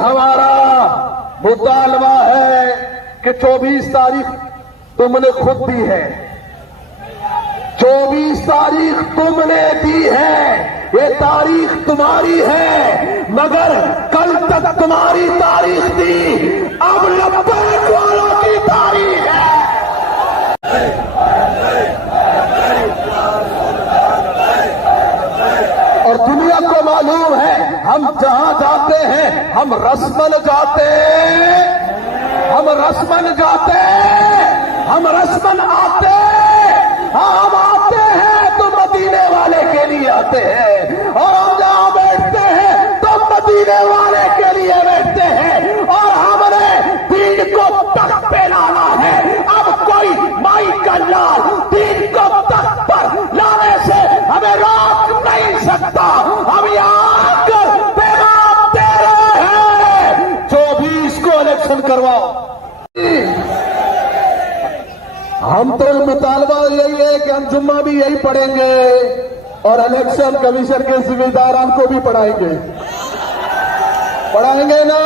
ہمارا مطالبہ ہے کہ 24 تاریخ تم نے خود دی ہے، 24 تاریخ تم نے دی ہے، یہ تاریخ تمہاری ہے، مگر کل تک تمہاری تاریخ تھی، اب لبیک والوں کی تاریخ ہے۔ اور دنیا کو معلوم ہے ہم جہاں جاتے ہیں ہم رسمن جاتے ہیں، ہم رسمن جاتے ہیں، ہم رسمن آتے ہیں، ہم آتے ہیں تو مدینے والے کے لیے آتے ہیں، اور ہم جہاں بیٹھتے ہیں تو مدینے والے کے لیے بیٹھتے ہیں، اور ہم نے دین کو تخت پہ لانا ہے۔ اب کوئی مائی کا لال دین کو تخت پر لانے سے ہمیں روک نہیں سکتا۔ ہم یہاں کر پیغام دے رہے ہیں 24 کو الیکشن کرواؤ۔ ہم تو مطالبہ یہی ہے کہ ہم جمعہ بھی یہی پڑھیں گے اور الیکشن کمیشن کے ذمہ داران کو بھی پڑھائیں گے نا؟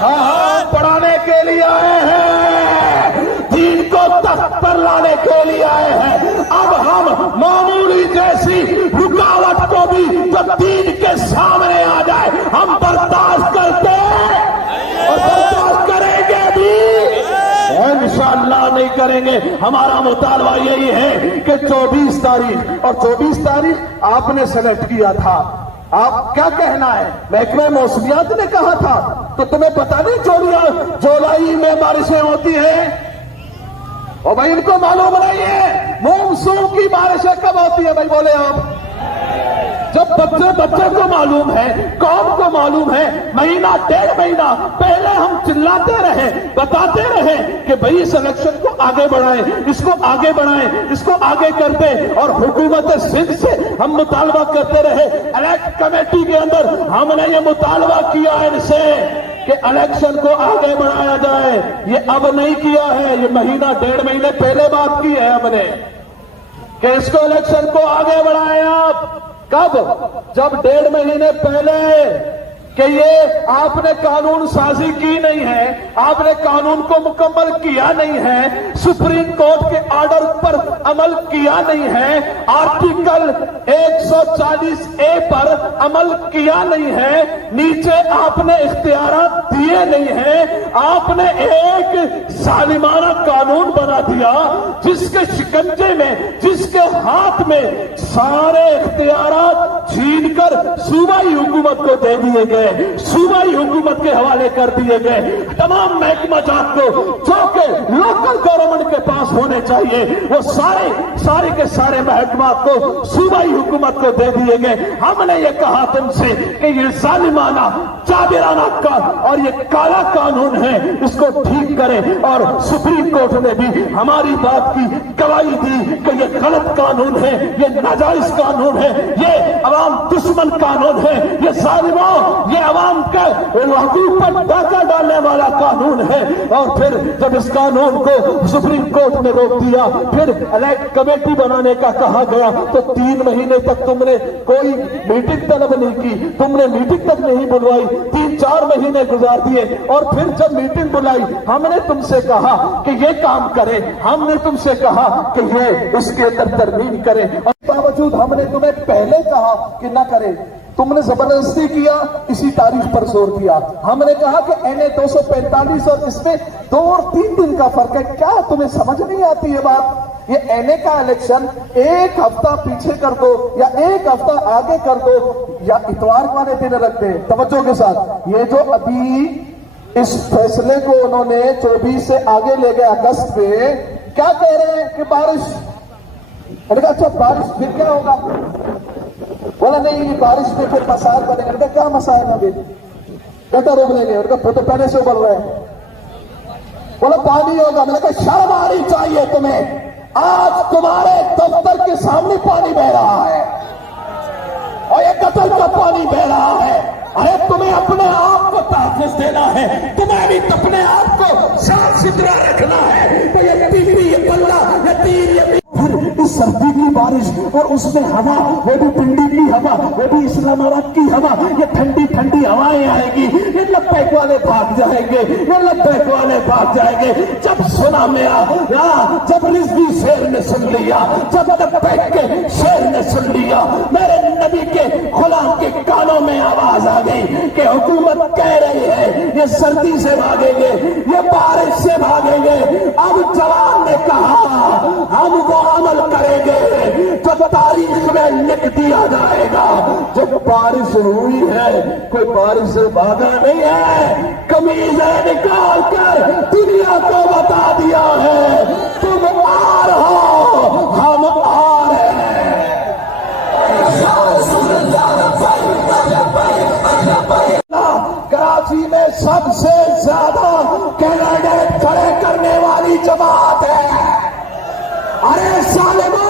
ہاں پڑھانے کے لیے آئے ہیں، دین کو تخت پر لانے کے لیے آئے ہیں۔ اب ہم معمولی جیسی رکاوٹ کو بھی جو دین کے سامنے آ جائے ہم برداشت کرتے ہیں اور برداشت کریں گے بھی، انشاءاللہ نہیں کریں گے۔ ہمارا مطالبہ یہی ہے کہ 24 تاریخ، اور 24 تاریخ آپ نے سلیکٹ کیا تھا، آپ کیا کہنا ہے؟ محکمہ موسمیات نے کہا تھا، تو تمہیں پتا نہیں جولائی میں بارشیں ہوتی ہیں؟ اور بھائی ان کو معلوم نہیں ہے مونسون کی بارشیں کب ہوتی ہے؟ بھائی بولے آپ، جب بچے کو معلوم ہے، قوم کو معلوم ہے، مہینہ 1.5 مہینہ پہلے ہم چلاتے رہے، بتاتے رہے کہ بھئی اس الیکشن کو آگے بڑھائیں، اس کو آگے بڑھائیں، اس کو آگے کر دیں، اور حکومت سندھ سے ہم مطالبہ کرتے رہے۔ الیکٹ کمیٹی کے اندر ہم نے یہ مطالبہ کیا ہے ان سے کہ الیکشن کو آگے بڑھایا جائے، یہ اب نہیں کیا ہے، یہ مہینہ 1.5 مہینے پہلے بات کی ہے ہم نے کہ اس کو الیکشن کو آگے بڑھائیں۔ آپ کب؟ جب 1.5 مہینے پہلے کہ یہ آپ نے قانون سازی کی نہیں ہے، آپ نے قانون کو مکمل کیا نہیں ہے، سپریم کورٹ کے آرڈر پر عمل کیا نہیں ہے، آرٹیکل 140A پر عمل کیا نہیں ہے، نیچے آپ نے اختیارات دیے نہیں ہیں، آپ نے ایک ظالمانہ قانون بنا دیا جس کے شکنجے میں، جس کے ہاتھ میں سارے اختیارات چھین کر صوبائی حکومت کو دے دیے گئے، صوبائی حکومت کے حوالے کر دیے گئے۔ تمام محکمہ جات کو جو کہ لوکل گورنمنٹ کے پاس ہونے چاہیے وہ سارے کے سارے محکمات کو صوبائی حکومت کو دے دیے گئے۔ ہم نے یہ کہا تم سے کہ یہ ظالمانہ جابرانہ اور یہ کالا قانون ہے، اس کو ٹھیک کریں، اور سپریم کورٹ نے بھی ہماری بات کی گواہی دی کہ یہ غلط قانون ہے، یہ ناجائز قانون ہے، یہ عوام دشمن قانون ہے، یہ ظالموں، یہ عوام کا حقوق پر ڈاکہ ڈالنے والا قانون ہے۔ اور پھر جب اس قانون کو سپریم کورٹ نے روک دیا، پھر الیکٹ کمیٹی بنانے کا کہا گیا، تو 3 مہینے تک تم نے کوئی میٹنگ طلب نہیں کی، تم نے میٹنگ تک نہیں بلوائی، 3-4 مہینے گزار دیے، اور پھر جب میٹنگ بلائی ہم نے تم سے کہا کہ یہ کام کریں، ہم نے تم سے کہا کہ یہ اس کے اندر ترمیم کریں، اور باوجود ہم نے تمہیں پہلے کہا کہ نہ کریں، تم نے زبردستی کیا، اسی تاریخ پر زور دیا۔ ہم نے کہا کہ NA 245 اور اس میں 2 اور 3 دن کا فرق ہے، کیا تمہیں سمجھ نہیں آتی یہ بات؟ یہ NA کا الیکشن 1 ہفتہ پیچھے کر دو یا 1 ہفتہ آگے کر دو یا اتوار والے دن رکھ دیں۔ توجہ کے ساتھ، یہ جو ابھی اس فیصلے کو انہوں نے 24 سے آگے لے گئے اگست میں، کیا کہہ رہے ہیں کہ بارش، اچھا بارش پھر کیا ہوگا؟ بولا نہیں، بارش میں پھر مسائل بنے گا۔ کیا مسائل ہیں ابھی؟ گٹر ابلیں گے، تو پہلے سے ابل رہے ہیں۔ بولا پانی ہوگا، میں نے کہا شرم آنی چاہیے تمہیں، آج تمہارے دفتر کے سامنے پانی بہ رہا ہے اور یہ گٹر کا پانی بہ رہا ہے۔ ارے تمہیں اپنے آپ کو تحفظ دینا ہے، تمہیں بھی اپنے آپ کو صاف ستھرا رکھنا ہے، تو یہ ٹی وی، یہ بلہ، یہ تیر، یہ اس سردی کی بارش اور اس میں ہوا، وہ بھی پنڈی کی ہوا، وہ بھی اسلام آباد کی ہوا، یہ ٹھنڈی ٹھنڈی ہوائیں آئیں گی، یہ لبیک والے بھاگ جائیں گے، یہ لبیک والے بھاگ جائیں گے۔ جب سنا میرا، جب رضوی شیر نے سن لیا، جب لبیک کے شیر نے سن لیا، میرے نبی کے غلام کے کانوں میں آواز آ گئی کہ حکومت کہہ رہی ہے یہ سردی سے بھاگیں گے، یہ بارش سے بھاگیں گے۔ اب جوان نے کہا ہم وہ عمل کریں گے جو تاریخ میں لکھ دیا جائے گا۔ جب بارش ہوئی ہے، کوئی بارش سے بھاگا نہیں ہے، قمیضیں نکال کر دنیا کو بتا دیا ہے تم آ رہو، ہم آ رہے ہیں۔ کراچی میں سب سے زیادہ کینڈیڈیٹ کھڑے کرنے والی جماعت ہے۔ ارے ظالمو،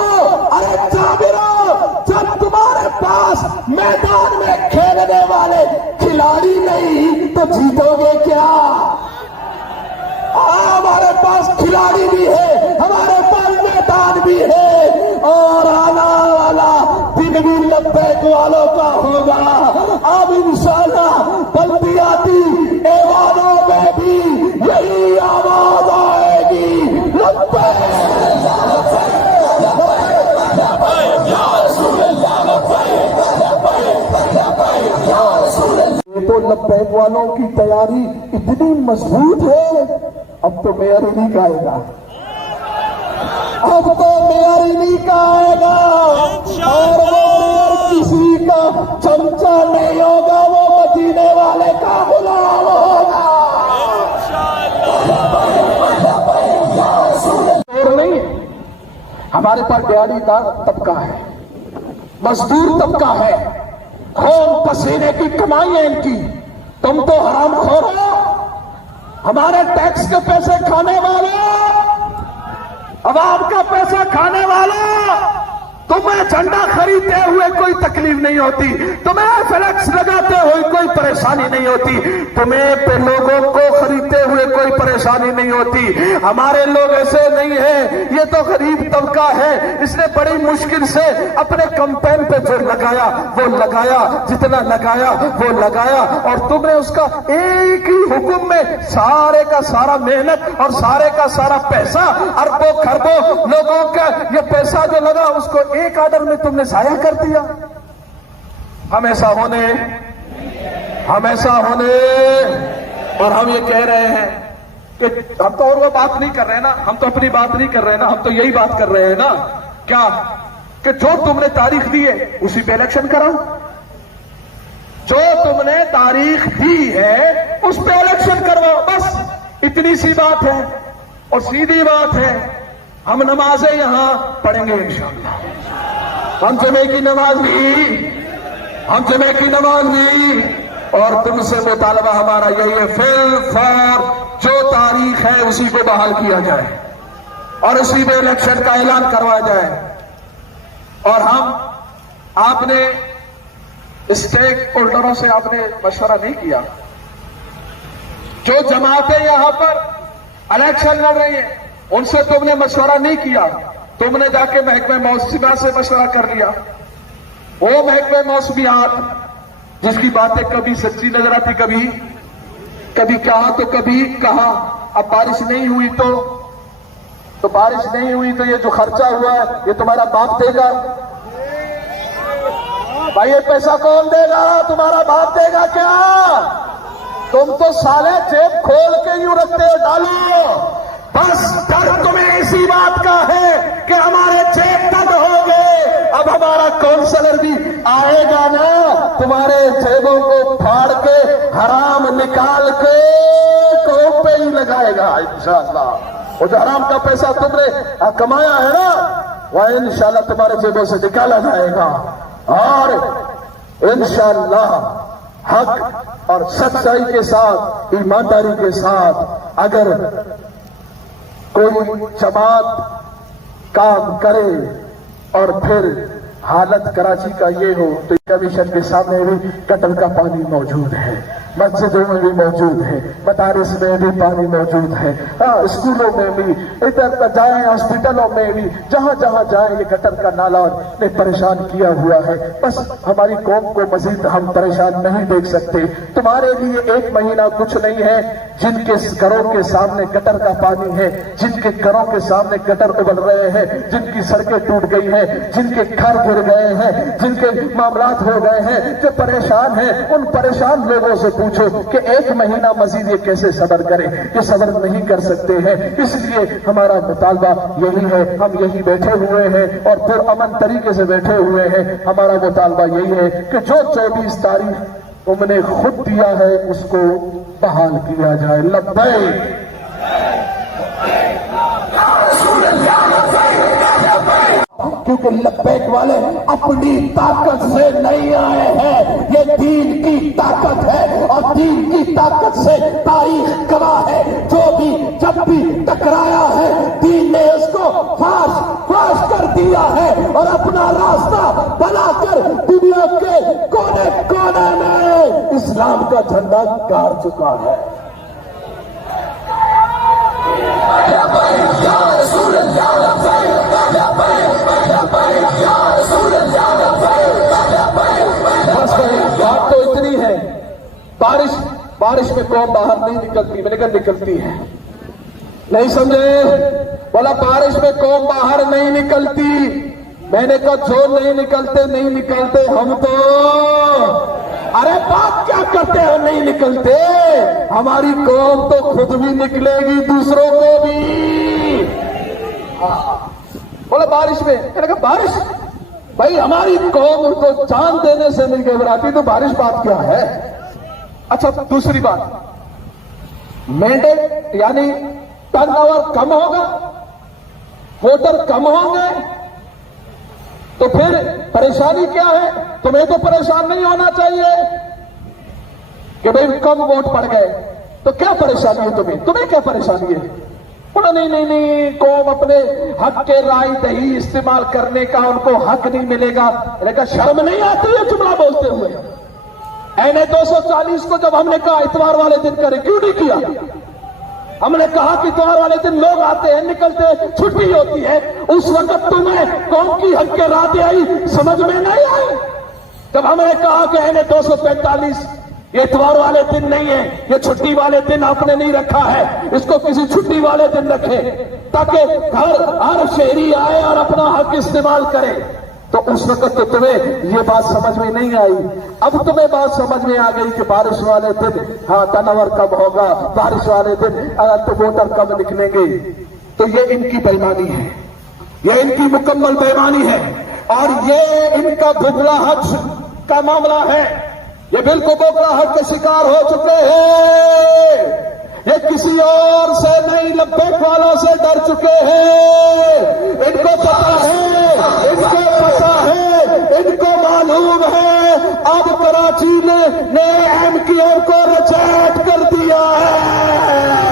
ارے جابرو، جب تمہارے پاس میدان میں کھیلنے والے کھلاڑی نہیں تو جیتو گے کیا؟ ہمارے پاس کھلاڑی بھی ہے، ہمارے پاس میدان بھی ہے، اور آنا والا دن بھی لبیک والوں کا ہوگا۔ اب انشاءاللہ بلدیاتی ایوانوں میں بھی یہی آواز آئے گی، لبیک تو لبیک والوں کی تیاری اتنی مضبوط ہے، اب تو میئر ہی نہیں آئے گا، اب تو میئر ہی نہیں آئے گا، اور وہ میئر کسی کا چمچا نہیں ہوگا، وہ مدینے والے کا غلام ہوگا۔ اور نہیں، ہمارے پاس دیہڑی دار طبقہ ہے، مزدور طبقہ ہے، خون پسینے کی کمائی ہے ان کی۔ تم تو حرام خور ہو، ہمارے ٹیکس کے پیسے کھانے والے، عوام کا پیسہ کھانے والا۔ تمہیں جھنڈا خریدتے ہوئے کوئی تکلیف نہیں ہوتی، تمہیں فلیکس لگاتے ہوئے کوئی پریشانی نہیں ہوتی، تمہیں پہ لوگوں کو خریدتے ہوئے کوئی پریشانی نہیں ہوتی۔ ہمارے لوگ ایسے نہیں ہیں، یہ تو غریب طبقہ ہے، اس نے بڑی مشکل سے اپنے کمپین پہ جو لگایا وہ لگایا، جتنا لگایا وہ لگایا، اور تم نے اس کا ایک ہی حکم میں سارے کا سارا محنت اور سارے کا سارا پیسہ، اربوں خربوں لوگوں کا یہ پیسہ جو لگا اس کو ایک آرڈر میں تم نے ضائع کر دیا۔ ہم ایسا ہونے اور ہم یہ کہہ رہے ہیں کہ ہم تو اور وہ بات نہیں کر رہے نا، ہم تو اپنی بات نہیں کر رہے نا، ہم تو یہی بات کر رہے ہیں نا، کیا کہ جو تم نے تاریخ دی ہے اسی پہ الیکشن کراؤ، جو تم نے تاریخ دی ہے اس پہ الیکشن کرواؤ، بس اتنی سی بات ہے اور سیدھی بات ہے۔ ہم نمازیں یہاں پڑھیں گے انشاءاللہ، ہم جمعے کی نماز بھی، اور تم سے مطالبہ ہمارا یہی ہے، فل فور جو تاریخ ہے اسی کو بحال کیا جائے اور اسی پہ الیکشن کا اعلان کروایا جائے۔ اور آپ نے اسٹیک ہولڈروں سے آپ نے مشورہ نہیں کیا، جو جماعتیں یہاں پر الیکشن لڑ رہی ہیں ان سے تم نے مشورہ نہیں کیا، تم نے جا کے محکمہ موسمیات سے مشورہ کر لیا۔ وہ محکمہ موسمیات جس کی باتیں کبھی سچی نظر آتی، کبھی کہا تو کبھی کہا، اب بارش نہیں ہوئی تو بارش نہیں ہوئی تو یہ جو خرچہ ہوا ہے یہ تمہارا باپ دے گا۔ بھائی یہ پیسہ کون دے گا؟ تمہارا باپ دے گا کیا؟ تم تو سالے جیب کھول کے یوں رکھتے ہو، ڈالو۔ بس ڈر تمہیں اسی بات کا ہے کہ ہمارے جیب تک ہو گئے، اب ہمارا کونسلر بھی آئے گا نا تمہارے جیبوں کو پھاڑ کے حرام نکال کے کوپ پہ ہی لگائے گا انشاءاللہ۔ وہ جو حرام کا پیسہ تم نے کمایا ہے نا وہ انشاءاللہ تمہارے جیبوں سے نکالا جائے گا، اور انشاءاللہ حق اور سچائی کے ساتھ، ایمانداری کے ساتھ اگر کوئی جماعت کام کرے اور پھر حالت کراچی کا یہ ہو تو کمیشن کے سامنے بھی گٹر کا پانی موجود ہے، مسجدوں میں بھی موجود ہے، مدارس میں بھی پانی موجود ہے، اسکولوں میں بھی، ادھر جائیں ہاسپٹلوں میں بھی، جہاں جہاں جائیں یہ گٹر کا نالا نے پریشان کیا ہوا ہے۔ بس ہماری قوم کو مزید ہم پریشان نہیں دیکھ سکتے۔ تمہارے لیے 1 مہینہ کچھ نہیں ہے، جن کے گھروں کے سامنے گٹر کا پانی ہے، جن کے گھروں کے سامنے گٹر ابل رہے ہیں، جن کی سڑکیں ٹوٹ گئی ہیں، جن کے گھر گر گئے ہیں، جن کے معاملات ہو گئے ہیں، جو پریشان ہیں، ان پریشان لوگوں سے پوچھو کہ 1 مہینہ مزید یہ کیسے صبر کریں؟ یہ صبر نہیں کر سکتے ہیں۔ اس لیے ہمارا مطالبہ یہی ہے، ہم یہی بیٹھے ہوئے ہیں اور پرامن طریقے سے بیٹھے ہوئے ہیں۔ ہمارا مطالبہ یہی ہے کہ جو 24 تاریخ تم نے خود دیا ہے اس کو بحال کیا جائے۔ لبیک کیونکہ لبیک والے اپنی طاقت سے نہیں آئے ہیں، یہ دین کی طاقت ہے اور دین کی طاقت سے تاریخ گواہ ہے۔ جو بھی جب بھی ٹکرایا ہے دین نے اس کو فاش کر دیا ہے اور اپنا راستہ بنا کر دنیا کے کونے کونے میں اسلام کا جھنڈا گاڑ چکا ہے۔ بات تو اتنی ہے، بارش میں قوم باہر نہیں نکلتی، میں نے کہا نکلتی ہے، نہیں سمجھے؟ بولا بارش میں قوم باہر نہیں نکلتی، میں نے کہا جو نہیں نکلتے ہم تو، ارے بات کیا کرتے ہیں نہیں نکلتے، ہماری قوم تو خود بھی نکلے گی دوسروں کو بھی۔ بولا بارش میں، میں نے کہا بارش بھائی ہماری قوم کو جان دینے سے نہیں گھبراتی تو بارش بات کیا ہے؟ اچھا دوسری بات، مینڈیٹ یعنی ٹرن اوور کم ہوگا، ووٹر کم ہوں گے تو پھر پریشانی کیا ہے؟ تمہیں تو پریشان نہیں ہونا چاہیے کہ بھئی کم ووٹ پڑ گئے تو کیا پریشانی ہے تمہیں کیا پریشانی ہے؟ بولا نہیں قوم اپنے حق کے رائے دہی استعمال کرنے کا ان کو حق نہیں ملے گا۔ لیکن شرم نہیں آتی ہے جملہ بولتے ہوئے؟ این 240 کو جب ہم نے کہا اتوار والے دن کریں، کیوں نہیں کیا؟ ہم نے کہا کہ اتوار والے دن لوگ آتے ہیں نکلتے ہیں، چھٹی ہوتی ہے، اس وقت تمہیں قوم کی حق کے رائے دہی سمجھ میں نہیں آئی؟ جب ہم نے کہا کہ این 245 یہ اتوار والے دن نہیں ہے، یہ چھٹی والے دن آپ نے نہیں رکھا ہے، اس کو کسی چھٹی والے دن رکھے تاکہ ہر شہری آئے اور اپنا حق استعمال کرے، تو اس وقت تو تمہیں یہ بات سمجھ میں نہیں آئی۔ اب تمہیں بات سمجھ میں آ گئی کہ بارش والے دن ٹرن اوور کب ہوگا، بارش والے دن تو ووٹر کب نکلیں گے، تو یہ ان کی بےایمانی ہے، یہ ان کی مکمل بےایمانی ہے اور یہ ان کا بھگلاہٹ کا معاملہ ہے۔ یہ بالکل بھگلاہٹ کے شکار ہو چکے ہیں، یہ کسی اور سے نہیں لبیک والوں سے ڈر چکے ہیں۔ ان کو پتا ہے، ان کو معلوم ہے اب کراچی نے ایم کیو کو ریجیکٹ کر دیا ہے۔